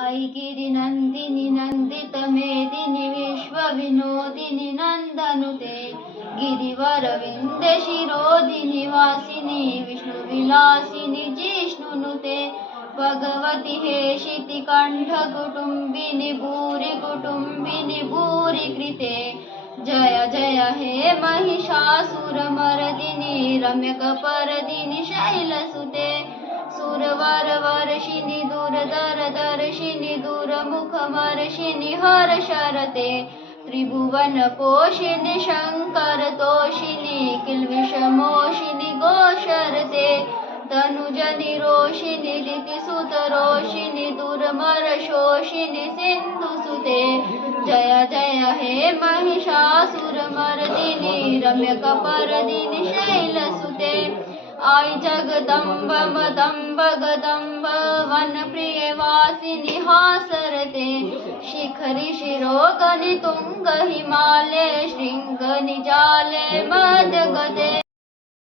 I गिरिनन्दिनि नन्दितमेदिनि विश्वविनोदिनि नन्दनुते गिरिवरविन्दे शिरोदिनि वासिनि विष्णुविलासिनि जिष्णुनुते भगवति हेशिति कण्ठकुटुम्बिनि भूरि कुटुम्बिनि भूरि कृते जय जय हे महिषासुरमर्दिनि रम्यकपर्दिनि शैलसुते सुरवरवर्षिणि दूरदरदर्शिनि दूरमुखवर्षिणि हर्षरते त्रिभुवनपोषिणि शङ्करतोषिणि किल्बिषमोषिणि गोशरते तनुजनिरोषिणि दितिसुतरोषिणि दुर्मरशोषिणि सिन्धुसुते जय जय हे महिषासुरमर्दिनि रम्यकपर्दिनि शैलसुते आई जगदम्ब मदम्ब गदम्ब वनप्रियवासिनि हासरते शिखरि शिरोगणि तुङ्ग हिमालये